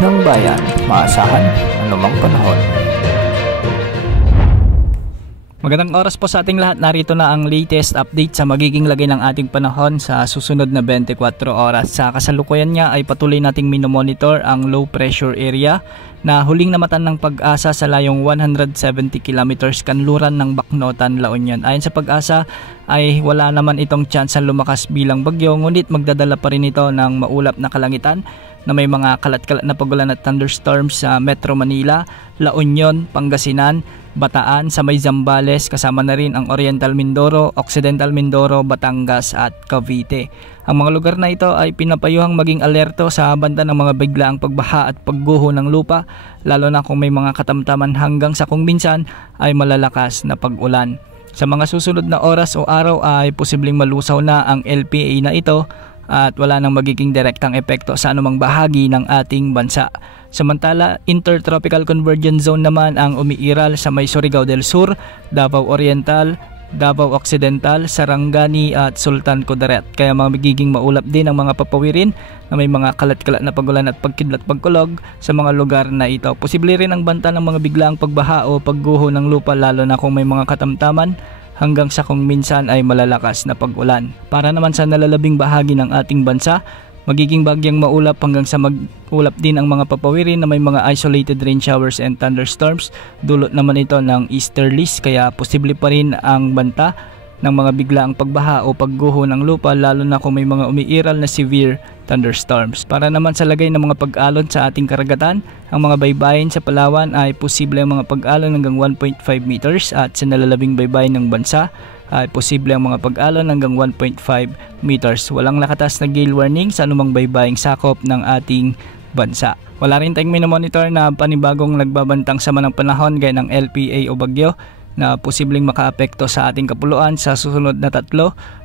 ng bayan, maasahan anumang panahon. Magandang oras po sa ating lahat. Narito na ang latest update sa magiging lagay ng ating panahon sa susunod na 24 oras. Sa kasalukuyan nga ay patuloy nating minomonitor ang low pressure area na huling namatan ng Pag-asa sa layong 170 kilometers kanluran ng Bacnotan, La Union. Ayon sa Pag-asa ay wala naman itong tsansa lumakas bilang bagyo, ngunit magdadala pa rin ito ng maulap na kalangitan na may mga kalat-kalat na pagulan at thunderstorms sa Metro Manila, La Union, Pangasinan, Bataan, sa may Zambales, kasama na rin ang Oriental Mindoro, Occidental Mindoro, Batangas at Cavite. Ang mga lugar na ito ay pinapayuhang maging alerto sa banta ng mga biglaang pagbaha at pagguho ng lupa, lalo na kung may mga katamtaman hanggang sa kung minsan ay malalakas na pag-ulan. Sa mga susunod na oras o araw ay posibleng malusaw na ang LPA na ito at wala nang magiging direktang epekto sa anumang bahagi ng ating bansa. Samantala, Intertropical Convergence Zone naman ang umiiral sa may Surigao del Sur, Davao Oriental, Davao Occidental, Sarangani at Sultan Kudarat. Kaya magiging maulap din ang mga papawirin na may mga kalat-kalat na pagulan at pagkidlat pagkulog sa mga lugar na ito. Posible rin ang banta ng mga biglaang pagbaha o pagguho ng lupa, lalo na kung may mga katamtaman hanggang sa kung minsan ay malalakas na pag-ulan. Para naman sa nalalabing bahagi ng ating bansa, magiging bagyang maulap hanggang sa mag-ulap din ang mga papawirin na may mga isolated rain showers and thunderstorms. Dulot naman ito ng easterlies, kaya posible pa rin ang banta ng mga biglaang pagbaha o pagguho ng lupa, lalo na kung may mga umiiral na severe thunderstorms. Para naman sa lagay ng mga pag-alon sa ating karagatan, ang mga baybayin sa Palawan ay posible ang mga pag-alon hanggang 1.5 meters at sa nalalabing baybayin ng bansa ay posible ang mga pag-alon hanggang 1.5 meters. Walang nakatas na gale warning sa anumang baybaying sakop ng ating bansa. Wala rin tayong minomonitor na panibagong nagbabantang sama ng panahon gaya ng LPA o bagyo na posibleng makaapekto sa ating kapuluan sa susunod na 3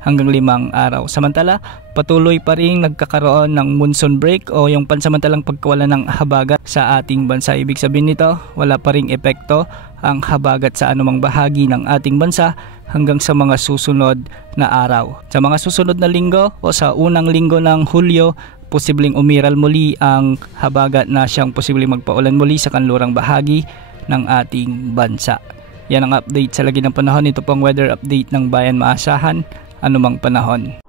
hanggang 5 araw. Samantala, patuloy pa rin nagkakaroon ng monsoon break o yung pansamantalang pagkawala ng habagat sa ating bansa. Ibig sabihin nito, wala pa ring epekto ang habagat sa anumang bahagi ng ating bansa hanggang sa mga susunod na araw. Sa mga susunod na linggo o sa unang linggo ng Hulyo, posibleng umiral muli ang habagat na siyang posibleng magpaulan muli sa kanlurang bahagi ng ating bansa. Yan ang update sa lagi ng panahon. Ito pang weather update ng Bayan Maasahan anumang panahon.